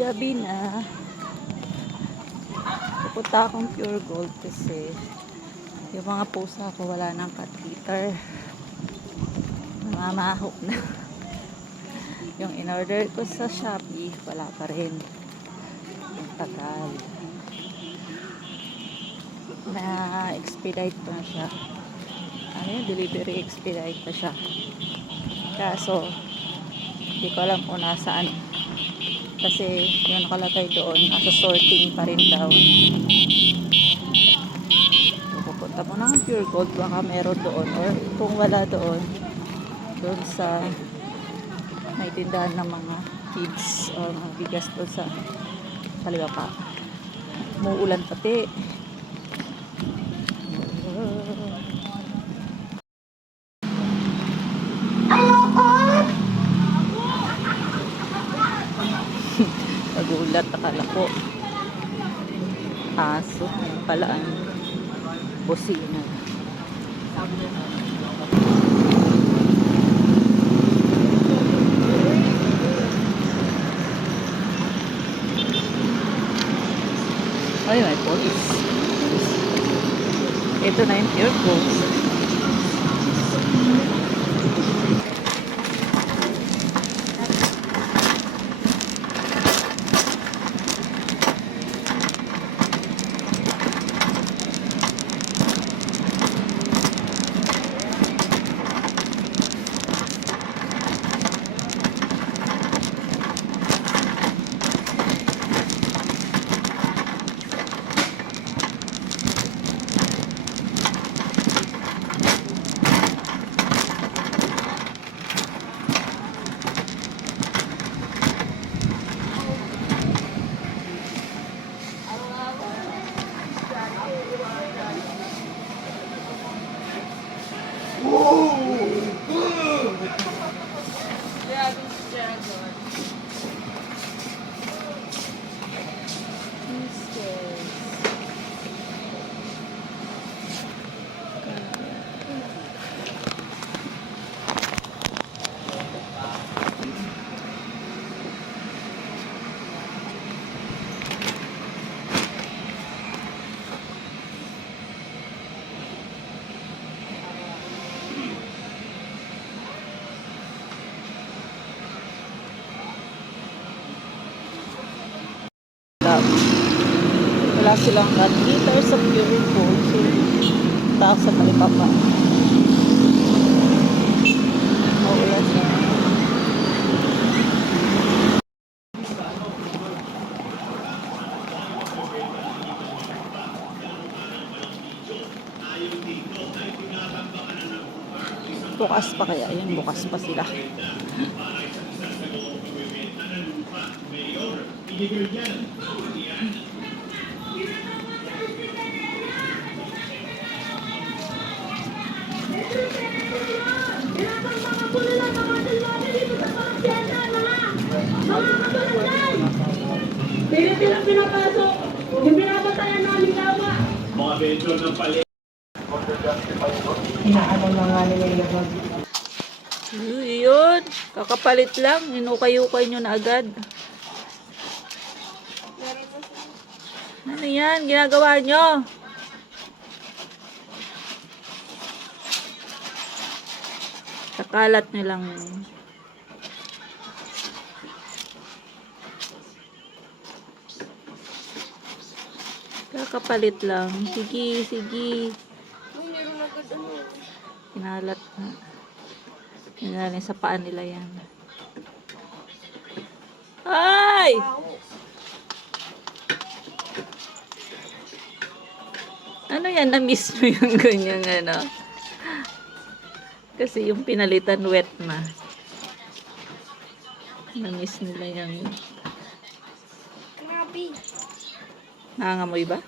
gabi na. Pupunta akong Pure Gold kasi yung mga pusa ko wala nang cat litter. Namamahok na. Yung in-order ko sa Shopee, wala pa rin. Ang tagal. Na-expedite pa na siya. Ano yun? Delivery expedite pa siya. Kaso, hindi ko alam kung nasaan. Kasi yung nakalagay doon, nasa sorting pa rin daw. Pupunta mo ng Pure Gold, baka meron doon. Or kung wala doon, doon sa may tindahan ng mga kids or mga bigas doon sa kaliwa pa. Muulan pati. Nagulat, akala ko aso, yung pala ang busina. Ay, may police. Ito na yung Pure Gold. Wala silang cat litter sa Pure Gold. So, tao sa Talipapa. Maulan na. Bukas pa kaya? Yan, bukas pa sila. Pinipilang pinapasok, yung pinapatayan namin lawa. Mga venture ng pali. Inaano na nga nila yung Yun, kakapalit lang. Inukay-ukay nyo na agad. Ano yan? Ginagawa nyo? Kakalat nyo lang. Kakapalit lang. Sige, sige. Kinalat na. Kinalat sa paan nila yan. Ay! Ano yan? Na-miss mo yung ganyan ano? Kasi yung pinalitan wet na. Na-miss nila yung... Nangangamoy ba?